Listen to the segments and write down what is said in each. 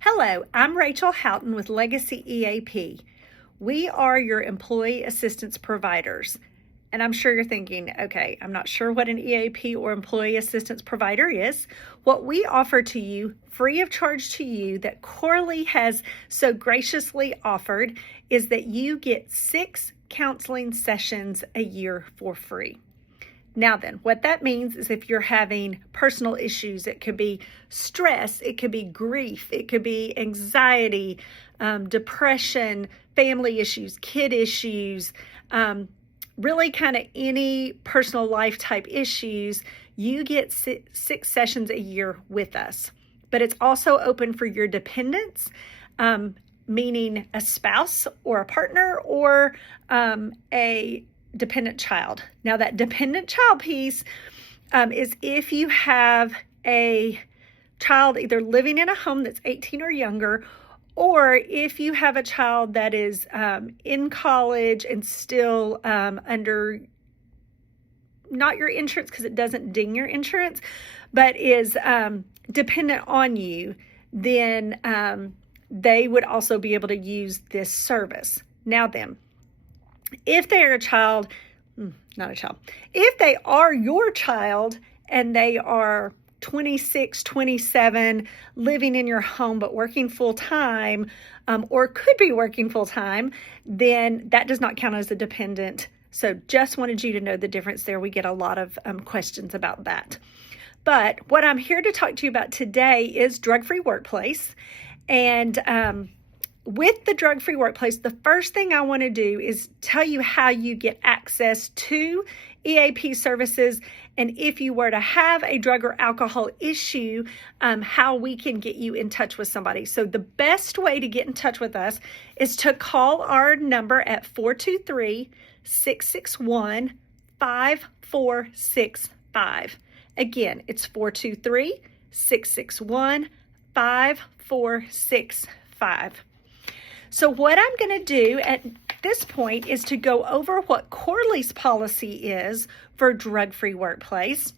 Hello, I'm Rachel Houghton with Legacy EAP. We are your employee assistance providers. And I'm sure you're thinking, okay, I'm not sure what an EAP or employee assistance provider is. What we offer to you, free of charge to you, that Corley has so graciously offered, is that you get 6 counseling sessions a year for free. Now then, what that means is if you're having personal issues, it could be stress, it could be grief, it could be anxiety, depression, family issues, kid issues, really kind of any personal life type issues, you get 6 sessions a year with us. But it's also open for your dependents, meaning a spouse or a partner or a dependent child. Now that dependent child piece is if you have a child either living in a home that's 18 or younger, or if you have a child that is in college and still under not your insurance because it doesn't ding your insurance, but is dependent on you, then they would also be able to use this service. Now then, if they are if they are your child and they are 26, 27, living in your home but working full-time, or could be working full-time, then that does not count as a dependent. So just wanted you to know the difference there. We get a lot of questions about that. But what I'm here to talk to you about today is drug-free workplace. And with the drug-free workplace, the first thing I want to do is tell you how you get access to EAP services, and if you were to have a drug or alcohol issue, how we can get you in touch with somebody. So the best way to get in touch with us is to call our number at 423-661-5465. Again, it's 423-661-5465. So what I'm going to do at this point is to go over what Corley's policy is for drug-free workplace.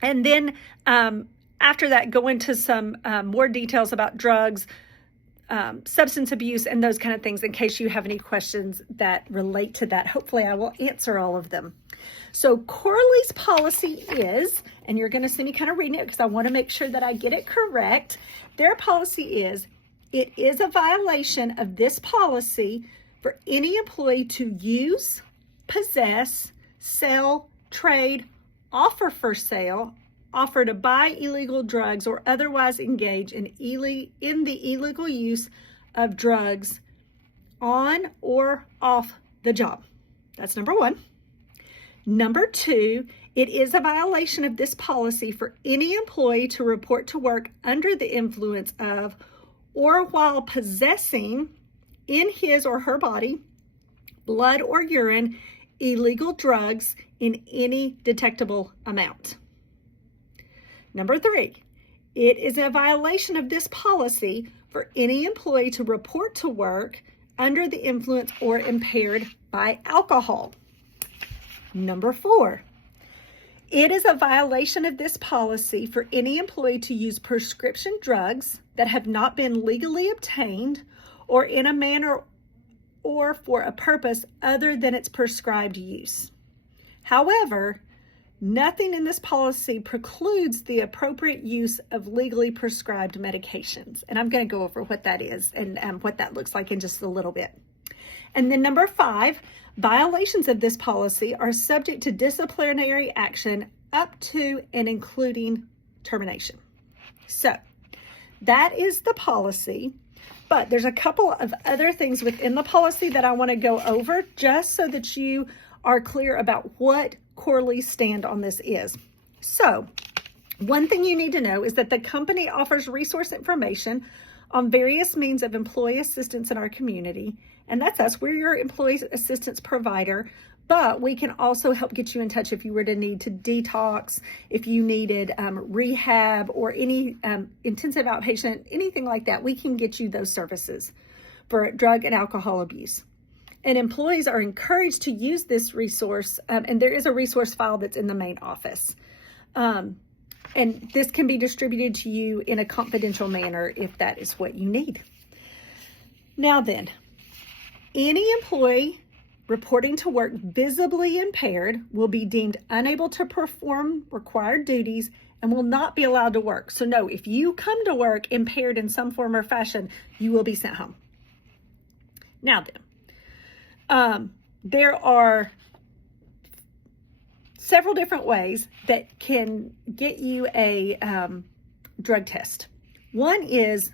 And then after that, go into some more details about drugs, substance abuse, and those kind of things in case you have any questions that relate to that. Hopefully I will answer all of them. So Corley's policy is, and you're going to see me kind of reading it because I want to make sure that I get it correct. Their policy is, it is a violation of this policy for any employee to use, possess, sell, trade, offer for sale, offer to buy illegal drugs, or otherwise engage in the illegal use of drugs on or off the job. That's number one. Number two, it is a violation of this policy for any employee to report to work under the influence of or while possessing in his or her body, blood or urine, illegal drugs in any detectable amount. Number three, it is a violation of this policy for any employee to report to work under the influence or impaired by alcohol. Number four, it is a violation of this policy for any employee to use prescription drugs that have not been legally obtained or in a manner or for a purpose other than its prescribed use. However, nothing in this policy precludes the appropriate use of legally prescribed medications. And I'm going to go over what that is and what that looks like in just a little bit. And then number five, violations of this policy are subject to disciplinary action up to and including termination. So that is the policy, but there's a couple of other things within the policy that I want to go over just so that you are clear about what Corley's stand on this is. So one thing you need to know is that the company offers resource information on various means of employee assistance in our community. And that's us. We're your employee assistance provider, but we can also help get you in touch if you were to need to detox, if you needed rehab or any intensive outpatient, anything like that. We can get you those services for drug and alcohol abuse. And employees are encouraged to use this resource, and there is a resource file that's in the main office. And this can be distributed to you in a confidential manner if that is what you need. Now then, any employee reporting to work visibly impaired will be deemed unable to perform required duties and will not be allowed to work. So no, if you come to work impaired in some form or fashion, you will be sent home. Now then, there are several different ways that can get you a drug test. One is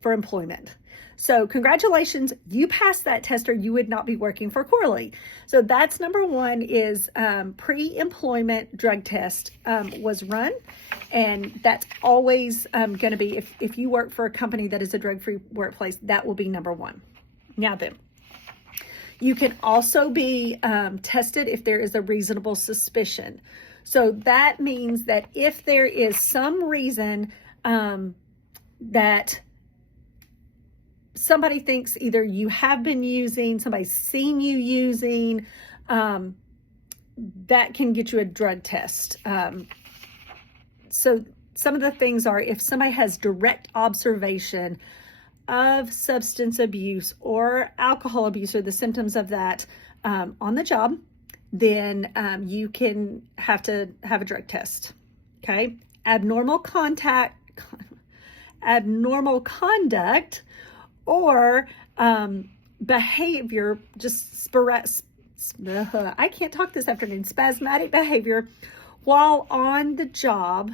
for employment. So congratulations, you passed that test or you would not be working for Corley. So that's number one, is pre-employment drug test was run. And that's always going to be, if you work for a company that is a drug-free workplace, that will be number one. Now then, you can also be tested if there is a reasonable suspicion. So that means that if there is some reason that somebody thinks either you have been using, somebody's seen you using, that can get you a drug test. So some of the things are, if somebody has direct observation of substance abuse or alcohol abuse or the symptoms of that on the job, then you can have to have a drug test. Okay. Abnormal conduct or behavior, just I can't talk this afternoon, spasmodic behavior while on the job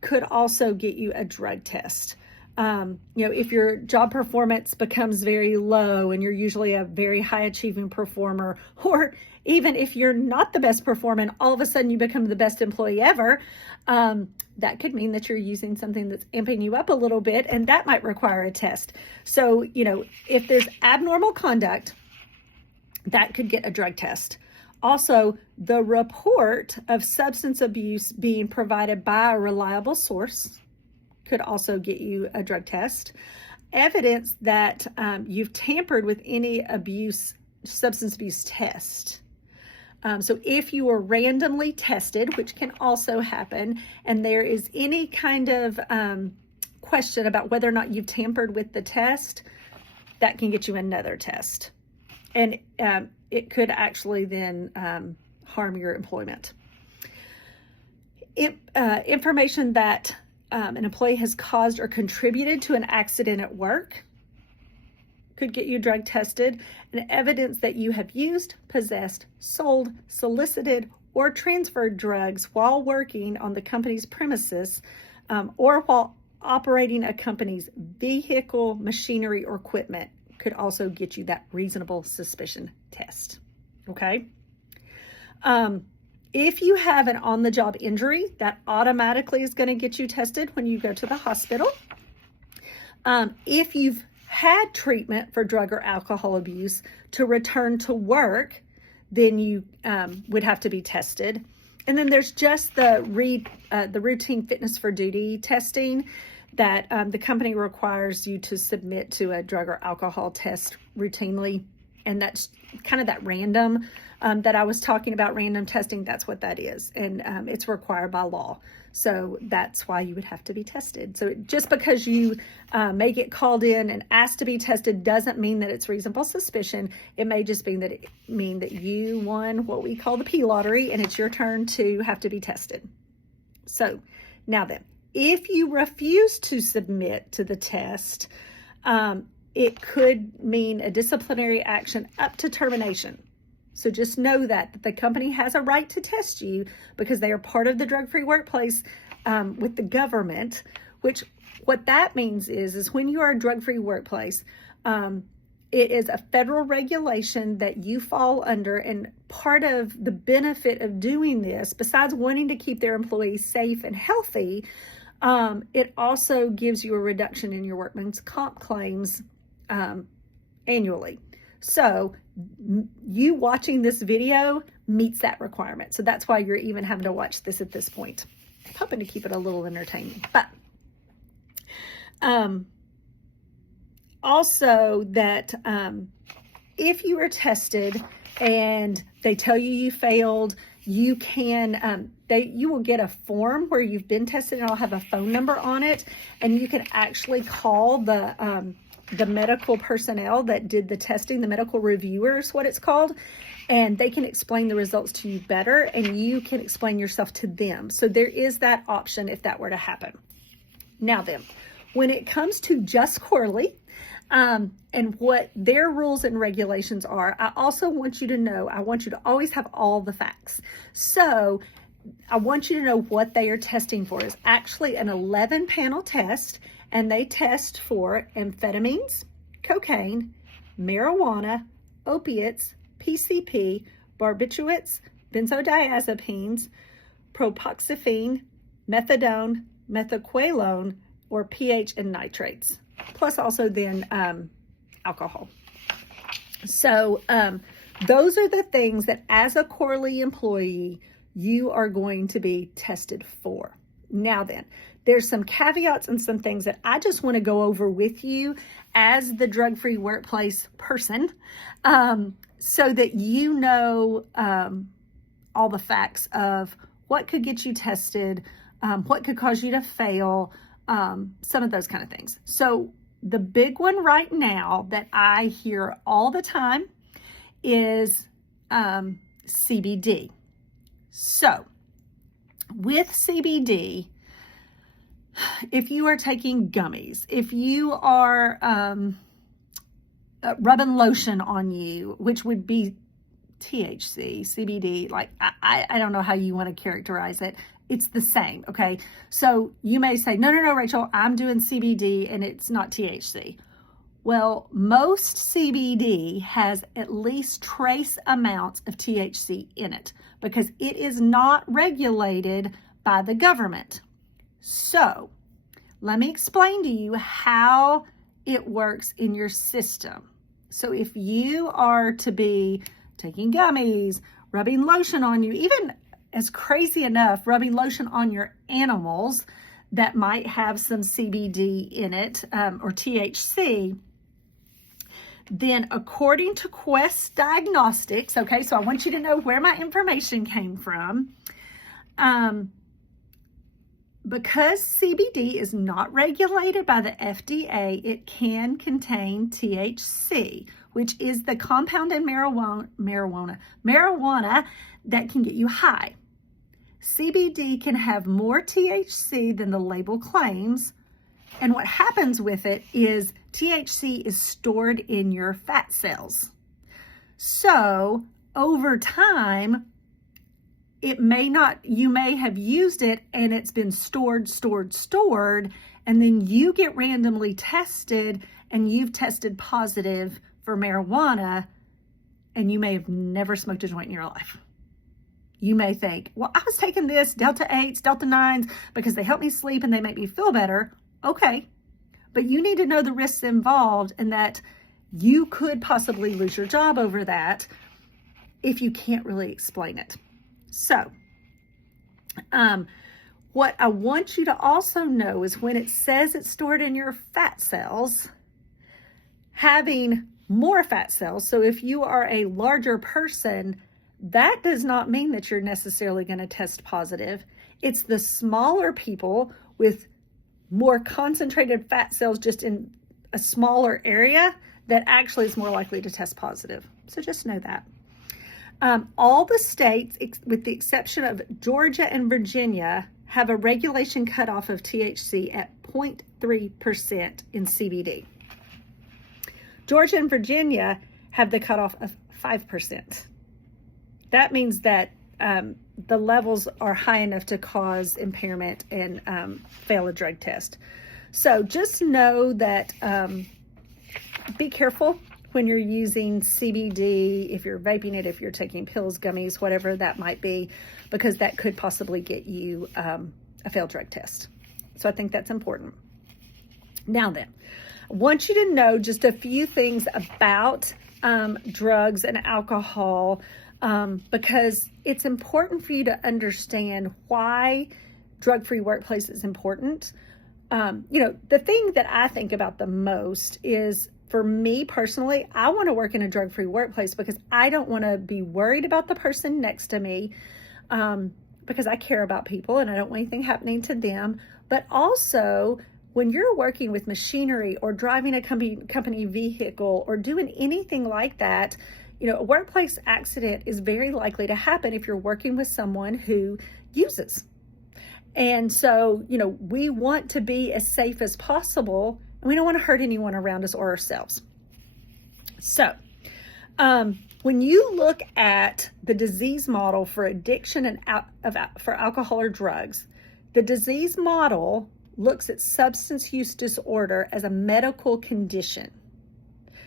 could also get you a drug test. If your job performance becomes very low and you're usually a very high achieving performer, or even if you're not the best performer and all of a sudden you become the best employee ever, that could mean that you're using something that's amping you up a little bit, and that might require a test. So, if there's abnormal conduct, that could get a drug test. Also, the report of substance abuse being provided by a reliable source could also get you a drug test. Evidence that you've tampered with any substance abuse test. So if you were randomly tested, which can also happen, and there is any kind of question about whether or not you've tampered with the test, that can get you another test. And it could actually then harm your employment. Information that an employee has caused or contributed to an accident at work could get you drug tested, and evidence that you have used, possessed, sold, solicited, or transferred drugs while working on the company's premises or while operating a company's vehicle, machinery, or equipment could also get you that reasonable suspicion test. Okay? If you have an on-the-job injury, that automatically is going to get you tested when you go to the hospital. If you've had treatment for drug or alcohol abuse to return to work, then you would have to be tested. And then there's just the routine fitness for duty testing that the company requires you to submit to a drug or alcohol test routinely. And that's kind of that random that I was talking about, random testing. That's what that is. And it's required by law. So that's why you would have to be tested. So just because you may get called in and asked to be tested doesn't mean that it's reasonable suspicion. It may just mean that you won what we call the P lottery, and it's your turn to have to be tested. So now then, if you refuse to submit to the test, it could mean a disciplinary action up to termination. So just know that the company has a right to test you because they are part of the drug-free workplace with the government, which what that means is when you are a drug-free workplace, it is a federal regulation that you fall under, and part of the benefit of doing this, besides wanting to keep their employees safe and healthy, it also gives you a reduction in your workman's comp claims annually. So you watching this video meets that requirement. So that's why you're even having to watch this at this point. I'm hoping to keep it a little entertaining. But also that if you were tested and they tell you failed, you can, you will get a form where you've been tested and it'll have a phone number on it, and you can actually call the medical personnel that did the testing, the medical reviewers, what it's called, and they can explain the results to you better, and you can explain yourself to them. So there is that option if that were to happen. Now then, when it comes to just Corley, and what their rules and regulations are, I also want you to know, I want you to always have all the facts. So I want you to know what they are testing for is actually an 11-panel test, and they test for amphetamines, cocaine, marijuana, opiates, PCP, barbiturates, benzodiazepines, propoxyphene, methadone, methaqualone, or pH and nitrates, plus also then alcohol. So those are the things that as a Corley employee, you are going to be tested for. Now then, there's some caveats and some things that I just want to go over with you as the drug-free workplace person, so that you know all the facts of what could get you tested, what could cause you to fail, some of those kind of things. So the big one right now that I hear all the time is CBD. So with CBD, if you are taking gummies, if you are rubbing lotion on you, which would be THC, CBD, like I don't know how you want to characterize it. It's the same, okay? So you may say, no, Rachel, I'm doing CBD and it's not THC. Well, most CBD has at least trace amounts of THC in it because it is not regulated by the government. So let me explain to you how it works in your system. So if you are to be taking gummies, rubbing lotion on you, even as crazy enough, rubbing lotion on your animals that might have some CBD in it, or THC, then according to Quest Diagnostics, okay, so I want you to know where my information came from, because CBD is not regulated by the FDA, it can contain THC, which is the compound in marijuana that can get you high. CBD can have more THC than the label claims, and what happens with it is THC is stored in your fat cells. So over time, you may have used it and it's been stored, and then you get randomly tested and you've tested positive for marijuana, and you may have never smoked a joint in your life. You may think, well, I was taking this Delta 8s, Delta 9s because they help me sleep and they make me feel better. Okay, but you need to know the risks involved and that you could possibly lose your job over that if you can't really explain it. So, what I want you to also know is when it says it's stored in your fat cells, having more fat cells, so if you are a larger person, that does not mean that you're necessarily going to test positive. It's the smaller people with more concentrated fat cells just in a smaller area that actually is more likely to test positive. So just know that. All the states, with the exception of Georgia and Virginia, have a regulation cutoff of THC at 0.3% in CBD. Georgia and Virginia have the cutoff of 5%. That means that the levels are high enough to cause impairment and fail a drug test. So just know that be careful when you're using CBD, if you're vaping it, if you're taking pills, gummies, whatever that might be, because that could possibly get you a failed drug test. So I think that's important. Now then, I want you to know just a few things about drugs and alcohol, because it's important for you to understand why drug-free workplace is important. The thing that I think about the most is, for me personally, I want to work in a drug-free workplace because I don't want to be worried about the person next to me. because I care about people and I don't want anything happening to them. But also, when you're working with machinery or driving a company vehicle or doing anything like that, a workplace accident is very likely to happen if you're working with someone who uses. And so, we want to be as safe as possible, and we don't want to hurt anyone around us or ourselves. So, when you look at the disease model for addiction for alcohol or drugs, the disease model looks at substance use disorder as a medical condition,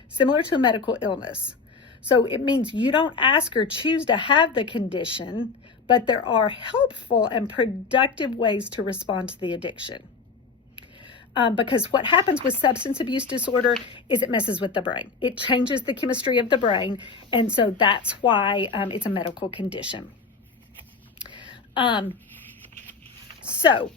similar to a medical illness. So it means you don't ask or choose to have the condition, but there are helpful and productive ways to respond to the addiction. Because what happens with substance abuse disorder is it messes with the brain. It changes the chemistry of the brain, and so that's why it's a medical condition. So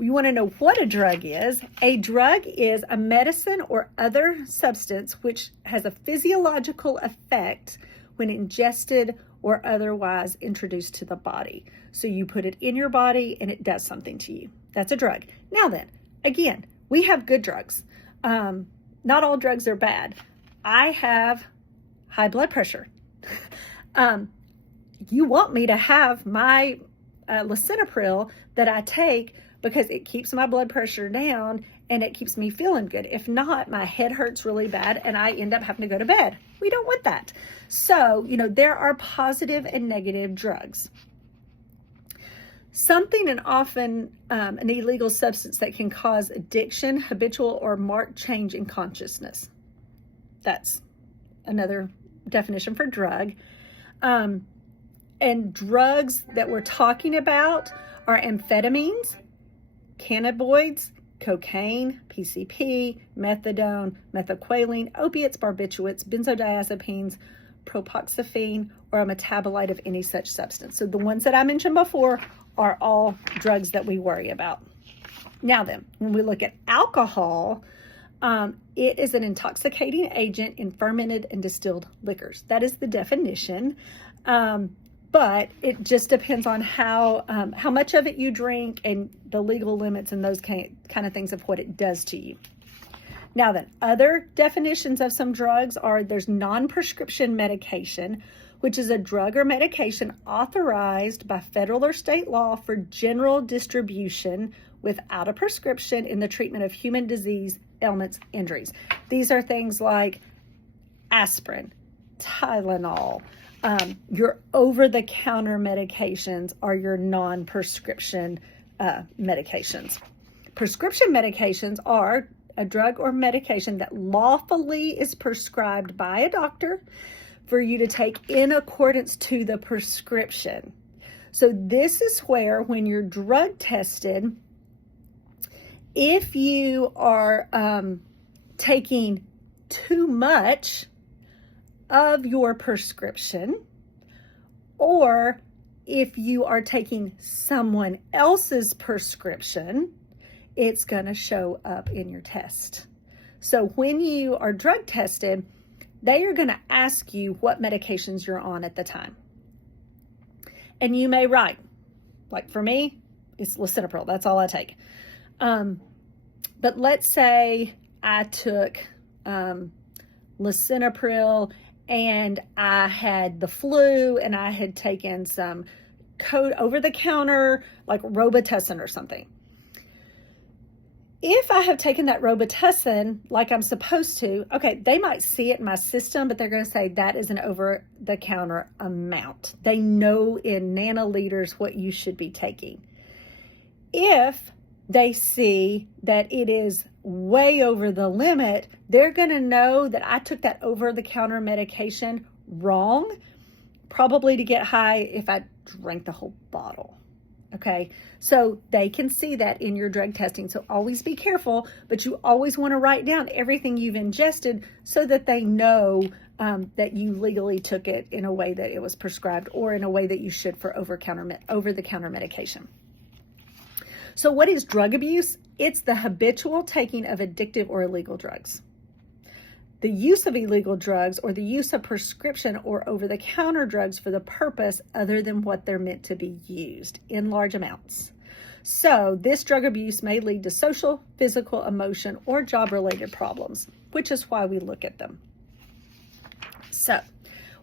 you want to know what a drug is. A drug is a medicine or other substance which has a physiological effect when ingested or otherwise introduced to the body. So you put it in your body and it does something to you. That's a drug. Now then, again, we have good drugs. Not all drugs are bad. I have high blood pressure. You want me to have my lisinopril that I take because it keeps my blood pressure down and it keeps me feeling good. If not, my head hurts really bad and I end up having to go to bed. We don't want that. So, there are positive and negative drugs. Something and often an illegal substance that can cause addiction, habitual, or marked change in consciousness. That's another definition for drug. And drugs that we're talking about are amphetamines, cannabinoids, cocaine, PCP, methadone, methaqualone, opiates, barbiturates, benzodiazepines, propoxyphene, or a metabolite of any such substance. So the ones that I mentioned before are all drugs that we worry about. Now then, when we look at alcohol, it is an intoxicating agent in fermented and distilled liquors. That is the definition. But it just depends on how much of it you drink and the legal limits and those kind of things of what it does to you. Now then, other definitions of some drugs are there's non-prescription medication, which is a drug or medication authorized by federal or state law for general distribution without a prescription in the treatment of human disease, ailments, injuries. These are things like aspirin, Tylenol. Your over-the-counter medications are your non-prescription medications. Prescription medications are a drug or medication that lawfully is prescribed by a doctor for you to take in accordance to the prescription. So this is where, when you're drug tested, if you are taking too much of your prescription, or if you are taking someone else's prescription, it's going to show up in your test. So when you are drug tested, they are going to ask you what medications you're on at the time. And you may write, like for me, it's lisinopril. That's all I take. But let's say I took lisinopril and I had the flu and I had taken some over-the-counter, like Robitussin or something. If I have taken that Robitussin like I'm supposed to, okay, they might see it in my system, but they're going to say that is an over-the-counter amount. They know in nanoliters what you should be taking. If they see that it is way over the limit, they're going to know that I took that over-the-counter medication wrong, probably to get high if I drank the whole bottle. Okay, so they can see that in your drug testing. So always be careful, but you always want to write down everything you've ingested so that they know that you legally took it in a way that it was prescribed or in a way that you should for over-the-counter medication. So what is drug abuse? It's the habitual taking of addictive or illegal drugs. the use of illegal drugs or the use of prescription or over-the-counter drugs for the purpose other than what they're meant to be used in large amounts. So this drug abuse may lead to social, physical, emotion, or job-related problems, which is why we look at them. So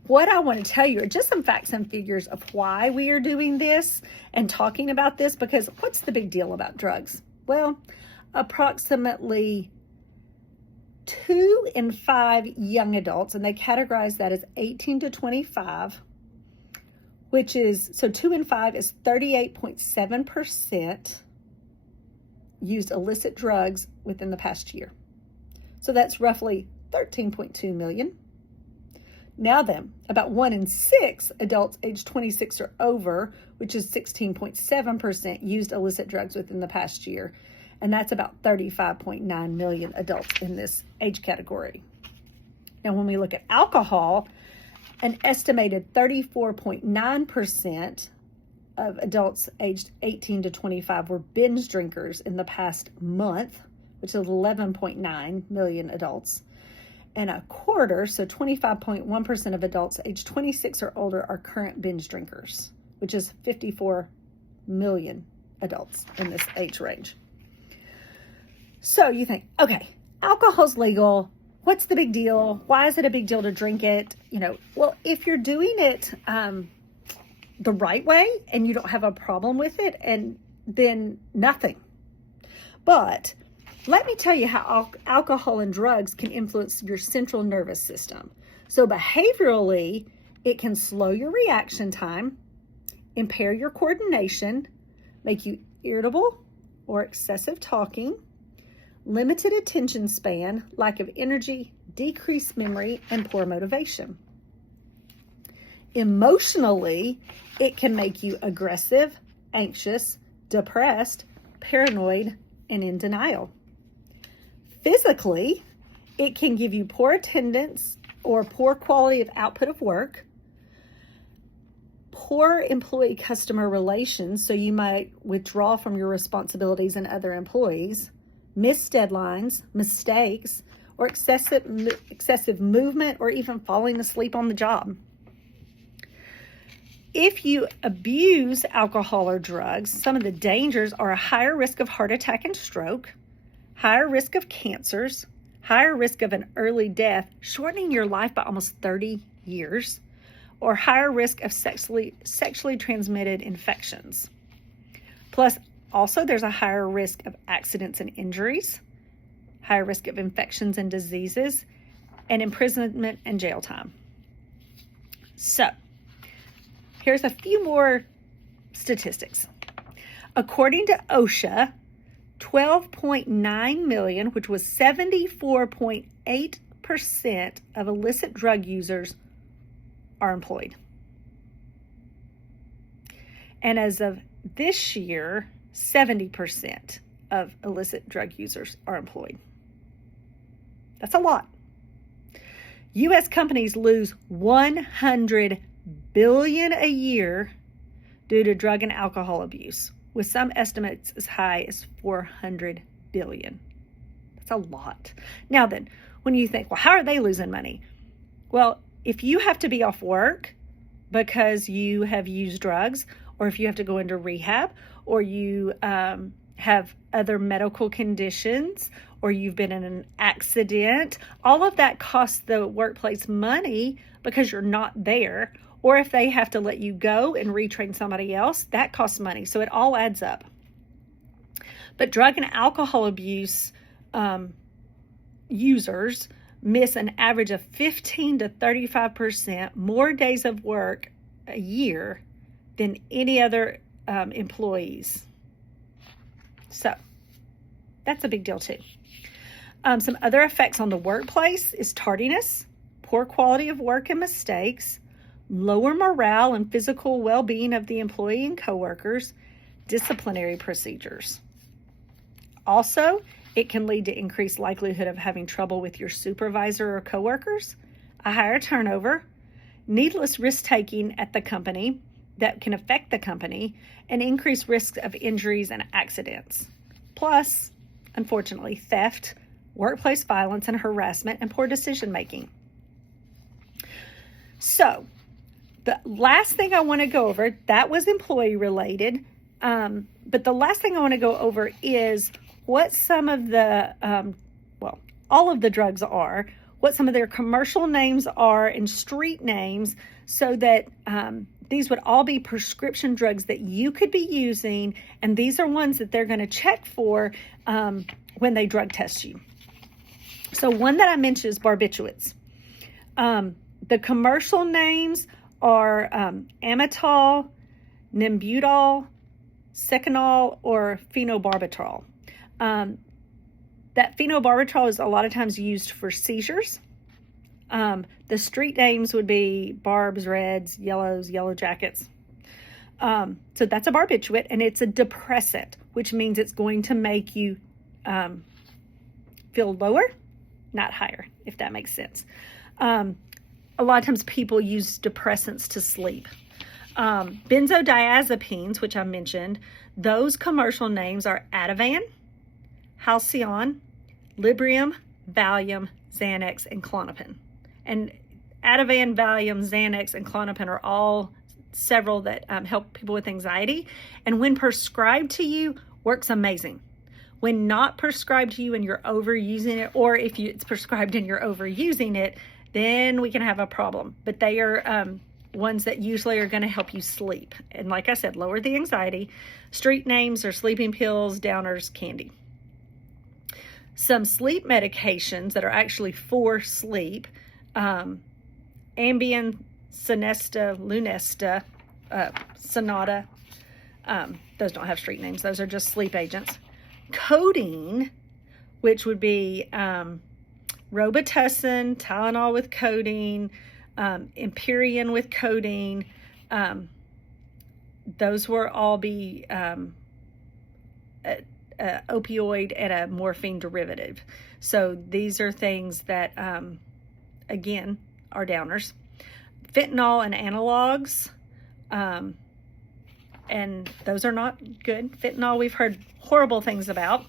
what I want to tell you are just some facts and figures of why we are doing this and talking about this, because what's the big deal about drugs? Well, approximately 2 in 5 young adults, and they categorize that as 18 to 25, which is, so 2 in 5 is 38.7% used illicit drugs within the past year. So that's roughly 13.2 million. Now then, about 1 in 6 adults aged 26 or over, which is 16.7%, used illicit drugs within the past year. And that's about 35.9 million adults in this age category. Now, when we look at alcohol, an estimated 34.9% of adults aged 18 to 25 were binge drinkers in the past month, which is 11.9 million adults. And a quarter, so 25.1% of adults aged 26 or older are current binge drinkers, which is 54 million adults in this age range. So you think, okay, alcohol's legal. What's the big deal? Why is it a big deal to drink it? Well, if you're doing it the right way and you don't have a problem with it, and then nothing. But let me tell you how alcohol and drugs can influence your central nervous system. So behaviorally, it can slow your reaction time, impair your coordination, make you irritable or excessive talking, limited attention span, lack of energy, decreased memory, and poor motivation. Emotionally, it can make you aggressive, anxious, depressed, paranoid, and in denial. Physically, it can give you poor attendance or poor quality of output of work, poor employee-customer relations, so you might withdraw from your responsibilities and other employees, missed deadlines, mistakes, or excessive movement, or even falling asleep on the job. If you abuse alcohol or drugs, some of the dangers are a higher risk of heart attack and stroke, higher risk of cancers, higher risk of an early death, shortening your life by almost 30 years, or higher risk of sexually transmitted infections. Plus, also, there's a higher risk of accidents and injuries, higher risk of infections and diseases, and imprisonment and jail time. So, here's a few more statistics. According to OSHA, 12.9 million, which was 74.8% of illicit drug users, are employed. And as of this year, 70% of illicit drug users are employed. That's a lot. U.S. companies lose $100 billion a year due to drug and alcohol abuse, with some estimates as high as $400 billion. That's a lot. Now then, when you think, well, how are they losing money? Well, if you have to be off work because you have used drugs, or if you have to go into rehab, or you have other medical conditions, or you've been in an accident, all of that costs the workplace money because you're not there. Or if they have to let you go and retrain somebody else, that costs money. So it all adds up. But drug and alcohol abuse users miss an average of 15 to 35% more days of work a year than any other employees. So that's a big deal too. Some other effects on the workplace is tardiness, poor quality of work and mistakes, lower morale and physical well-being of the employee and coworkers, disciplinary procedures. Also, it can lead to increased likelihood of having trouble with your supervisor or coworkers, a higher turnover, needless risk-taking at the company that can affect the company, and increased risks of injuries and accidents. Plus, unfortunately, theft, workplace violence and harassment, and poor decision making. So the last thing I want to go over, that was employee related, but the last thing I want to go over is what some of the, all of the drugs are, what some of their commercial names are and street names, so that these would all be prescription drugs that you could be using, and these are ones that they're going to check for when they drug test you. So one that I mentioned is barbiturates. The commercial names are amytal, nimbutal, seconal, or phenobarbital. That phenobarbital is a lot of times used for seizures. The street names would be barbs, reds, yellows, yellow jackets. So that's a barbiturate, and it's a depressant, which means it's going to make you feel lower, not higher, if that makes sense. A lot of times people use depressants to sleep. Benzodiazepines, which I mentioned, those commercial names are Ativan, Halcyon, Librium, Valium, Xanax, and Klonopin. And Ativan, Valium, Xanax, and Klonopin are all several that help people with anxiety. And when prescribed to you, works amazing. When not prescribed to you and you're overusing it, or if it's prescribed and you're overusing it, then we can have a problem. But they are ones that usually are going to help you sleep. And like I said, lower the anxiety. Street names are sleeping pills, downers, candy. Some sleep medications that are actually for sleep, Ambien, Sonesta, Lunesta, Sonata. Those don't have street names. Those are just sleep agents. Codeine, which would be Robitussin, Tylenol with codeine, Empyrean with codeine. Those will all be opioid and a morphine derivative. So these are things that, again, are downers. Fentanyl and analogs, and those are not good. Fentanyl, we've heard horrible things about.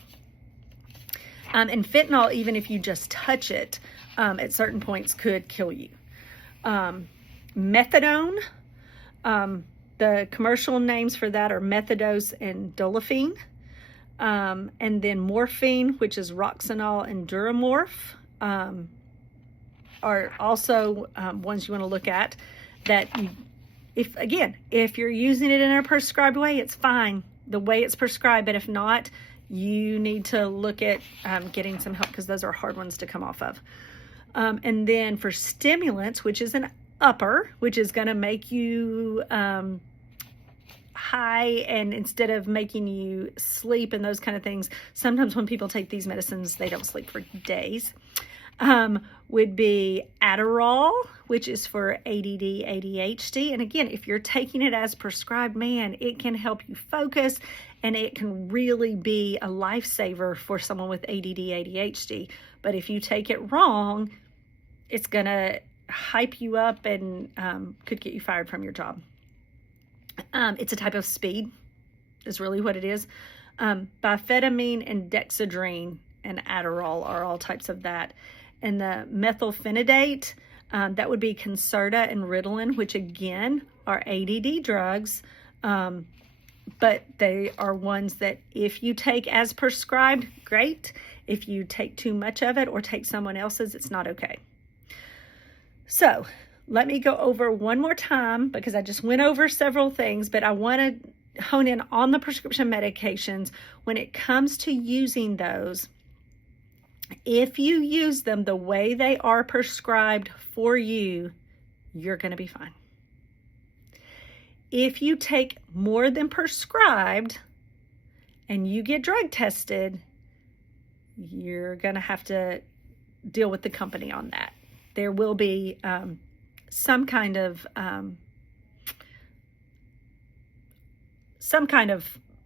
And fentanyl, even if you just touch it, at certain points could kill you. Methadone, the commercial names for that are Methadose and Dolophine. And then morphine, which is Roxanol and Duramorph, are also ones you want to look at. That you, if you're using it in a prescribed way, it's fine the way it's prescribed. But if not, you need to look at getting some help, because those are hard ones to come off of. And then for stimulants, which is an upper, which is going to make you high, and instead of making you sleep and those kind of things, sometimes when people take these medicines, they don't sleep for days, would be Adderall, which is for ADD, ADHD. And again, if you're taking it as prescribed, man, it can help you focus, and it can really be a lifesaver for someone with ADD, ADHD. But if you take it wrong, it's going to hype you up and could get you fired from your job. It's a type of speed, is really what it is. Biphetamine and dexedrine and Adderall are all types of that. And the methylphenidate, that would be Concerta and Ritalin, which again are ADD drugs. But they are ones that if you take as prescribed, great. If you take too much of it or take someone else's, it's not okay. So let me go over one more time, because I just went over several things, but I want to hone in on the prescription medications. When it comes to using those, if you use them the way they are prescribed for you, you're going to be fine. If you take more than prescribed and you get drug tested, you're going to have to deal with the company on that. There will be some kind of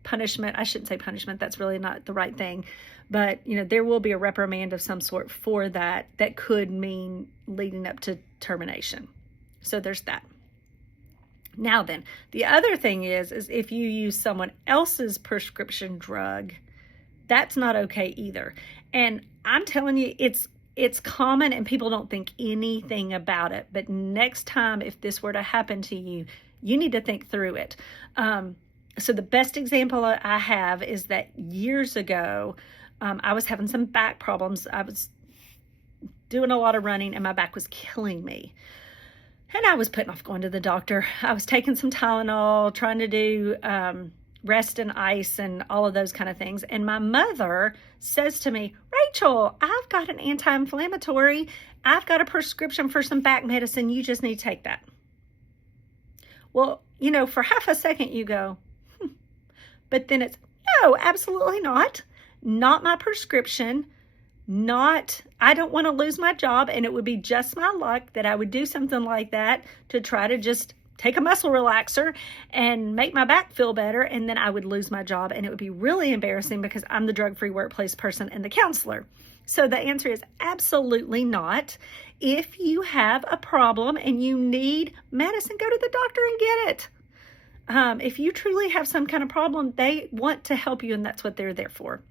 punishment. I shouldn't say punishment. That's really not the right thing. But, there will be a reprimand of some sort for that could mean leading up to termination. So there's that. Now then, the other thing is if you use someone else's prescription drug, that's not okay either. And I'm telling you, it's common and people don't think anything about it. But next time, if this were to happen to you, you need to think through it. So the best example I have is that years ago, I was having some back problems. I was doing a lot of running and my back was killing me. And I was putting off going to the doctor. I was taking some Tylenol, trying to do rest and ice and all of those kind of things. And my mother says to me, Rachel, I've got an anti-inflammatory. I've got a prescription for some back medicine. You just need to take that. Well, for half a second you go, but then it's, no, absolutely not. Not my prescription. I don't want to lose my job, and it would be just my luck that I would do something like that to try to just take a muscle relaxer and make my back feel better, and then I would lose my job, and it would be really embarrassing because I'm the drug-free workplace person and the counselor. So the answer is absolutely not. If you have a problem and you need medicine, go to the doctor and get it. If you truly have some kind of problem, they want to help you, and that's what they're there for.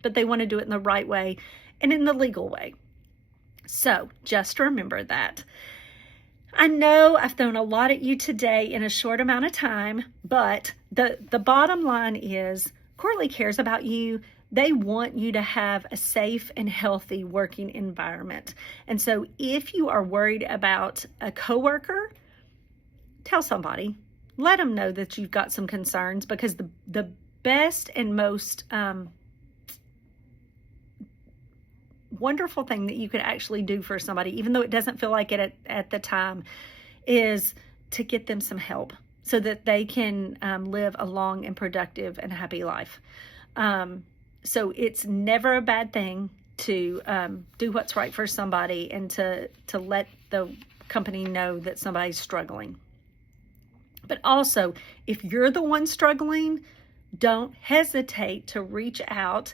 But they want to do it in the right way and in the legal way. So just remember that. I know I've thrown a lot at you today in a short amount of time, but the bottom line is Corley cares about you. They want you to have a safe and healthy working environment. And so if you are worried about a coworker, tell somebody. Let them know that you've got some concerns, because the best and most wonderful thing that you could actually do for somebody, even though it doesn't feel like it at the time, is to get them some help so that they can live a long and productive and happy life. So it's never a bad thing to do what's right for somebody and to let the company know that somebody's struggling. But also, if you're the one struggling, don't hesitate to reach out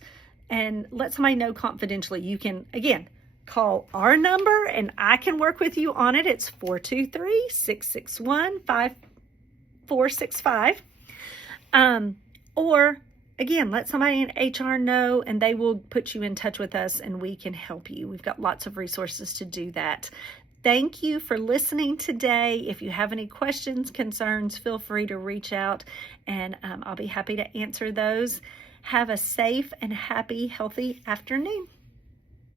and let somebody know confidentially. You can, again, call our number and I can work with you on it. It's 423-661-5465. Or, again, let somebody in HR know and they will put you in touch with us and we can help you. We've got lots of resources to do that. Thank you for listening today. If you have any questions, concerns, feel free to reach out and I'll be happy to answer those. Have a safe and happy, healthy afternoon.